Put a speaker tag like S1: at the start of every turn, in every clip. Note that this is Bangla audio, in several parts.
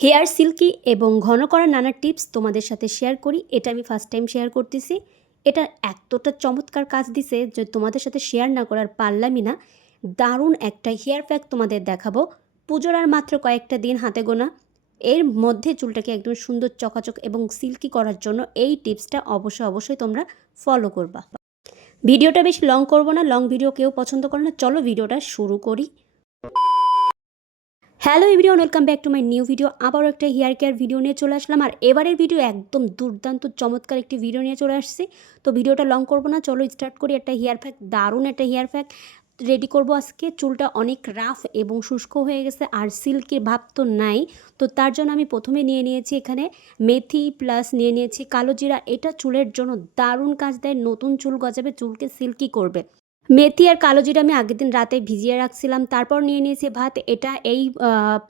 S1: হেয়ার সিল্কি এবং ঘন করার নানা টিপস তোমাদের সাথে শেয়ার করি। এটা আমি ফার্স্ট টাইম শেয়ার করতেছি। এটা এতটা চমৎকার কাজ দিছে যে তোমাদের সাথে শেয়ার না করার পারলামই না। দারুণ একটা হেয়ার প্যাক তোমাদের দেখাবো। পুজোর আর মাত্র কয়েকটা দিন হাতে গোনা। এর মধ্যে চুলটাকে একদম সুন্দর চকাচক এবং সিল্কি করার জন্য এই টিপসটা অবশ্যই অবশ্যই তোমরা ফলো করবা। ভিডিওটা বেশি লং করব না লং ভিডিও কেউ পছন্দ করে না, চলো ভিডিওটা শুরু করি। Hello everyone, welcome back to my new video. আবারও একটা হেয়ার কেয়ার ভিডিও নিয়ে চলে আসলাম। আর এবারের ভিডিও একদম দুর্দান্ত, চমৎকার একটি ভিডিও নিয়ে চলে আসছি। তো ভিডিওটা লং করব না, চলো স্টার্ট করি একটা হেয়ার প্যাক দারুণ একটা হেয়ার প্যাক রেডি করব আজকে। চুলটা অনেক রাফ এবং শুষ্ক হয়ে গেছে, আর সিল্কের ভাব তো নাই। তো তার জন্য আমি প্রথমে নিয়ে নিয়েছি এখানে মেথি প্লাস নিয়ে নিয়েছি কালো জিরা। এটা চুলের জন্য দারুণ কাজ দেয়, নতুন চুল গজাবে, চুলকে সিল্কি করবে। মেথি আর কালো জিরা আমি আগের দিন রাতে ভিজিয়ে রাখছিলাম। তারপর নিয়ে নিয়েছি ভাত। এটা এই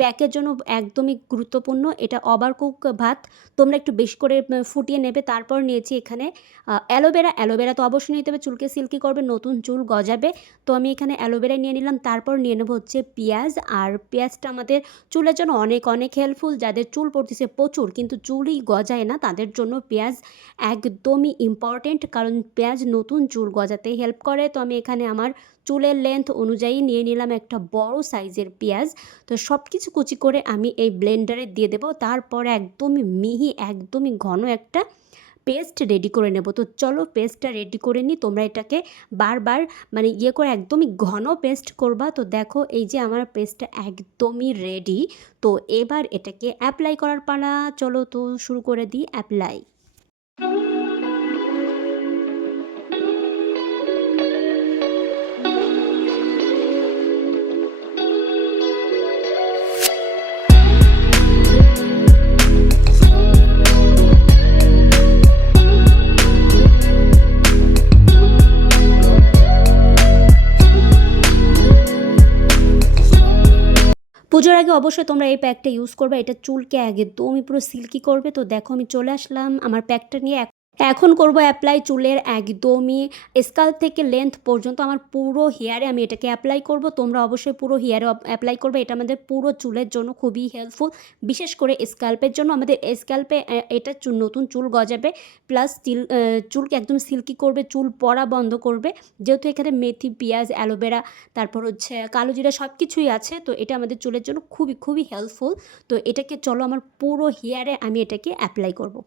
S1: প্যাকের জন্য একদমই গুরুত্বপূর্ণ। এটা ওভার কুক ভাত। তোমরা একটু বেশি করে ফুটিয়ে নেবে। তারপর নিয়েছি এখানে অ্যালোভেরা। অ্যালোভেরা তো অবশ্যই নিতে হবে। চুলকে সিল্কি করবে, নতুন চুল গজাবে। তো আমি এখানে অ্যালোভেরা নিয়ে নিলাম। তারপর নিয়ে নেব হচ্ছে পেঁয়াজ। আর পেঁয়াজটা আমাদের চুলের জন্য অনেক অনেক হেল্পফুল যাদের চুল পড়তেছে প্রচুর, কিন্তু চুলই গজায় না, তাদের জন্য পেঁয়াজ একদমই ইম্পর্টেন্ট কারণ পেঁয়াজ নতুন চুল গজাতে হেল্প করে। তো আমি এখানে আমার চুলের লেন্থ অনুযায়ী নিয়ে নিলাম একটা বড় সাইজের পেঁয়াজ। তো সব কিছু কুচি করে আমি এই ব্লেন্ডারে দিয়ে দেবো। তারপরে একদমই মিহি, একদমই ঘন একটা পেস্ট রেডি করে নেব। তো চলো পেস্টটা রেডি করে নিই। তোমরা এটাকে বারবার মানে ইয়ে করে একদমই ঘন পেস্ট করবা। তো দেখো এই যে আমার পেস্টটা একদমই রেডি তো এবার এটাকে অ্যাপ্লাই করার পালা। চলো তো শুরু করে দিই অ্যাপ্লাই পুজোর আগে অবশ্যই তোমরা এই প্যাকটা ইউজ করবে। এটা চুলকে একদমই পুরো সিল্কি করবে। তো দেখো আমি চলে আসলাম আমার প্যাকটা নিয়ে। এখন করব অ্যাপ্লাই চুলের একদমই স্কাল থেকে লেন্থ পর্যন্ত আমার পুরো হেয়ারে আমি এটাকে অ্যাপ্লাই করব। তোমরা অবশ্যই পুরো হেয়ারে অ্যাপ্লাই করবে। এটা আমাদের পুরো চুলের জন্য খুবই হেল্পফুল বিশেষ করে স্ক্যাল্পের জন্য আমাদের স্ক্যাল্পে এটা নতুন চুল গজাবে। প্লাস চিল চুলকে একদম সিল্কি করবে, চুল পড়া বন্ধ করবে। যেহেতু এখানে মেথি, পেঁয়াজ, অ্যালোভেরা, তারপর হচ্ছে কালো জিরা সব কিছুই আছে, তো এটা আমাদের চুলের জন্য খুবই খুবই হেল্পফুল তো এটাকে চলো আমার পুরো হেয়ারে আমি এটাকে অ্যাপ্লাই করব।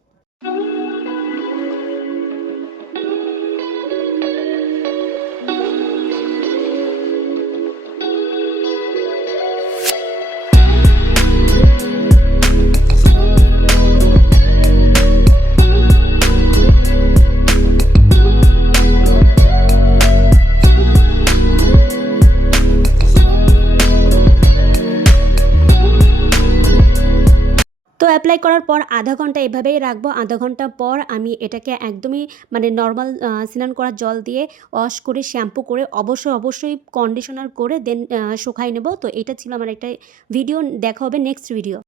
S1: অ্যাপ্লাই করার পর আধা ঘণ্টা এভাবেই রাখব। আধা ঘণ্টা পর আমি এটাকে একদমই মানে নর্মাল স্নান করা জল দিয়ে ওয়াশ করে শ্যাম্পু করে অবশ্যই অবশ্যই কন্ডিশনার করে দেন শুকাই নেব। তো এটা ছিল আমার একটা ভিডিও দেখা হবে নেক্সট ভিডিও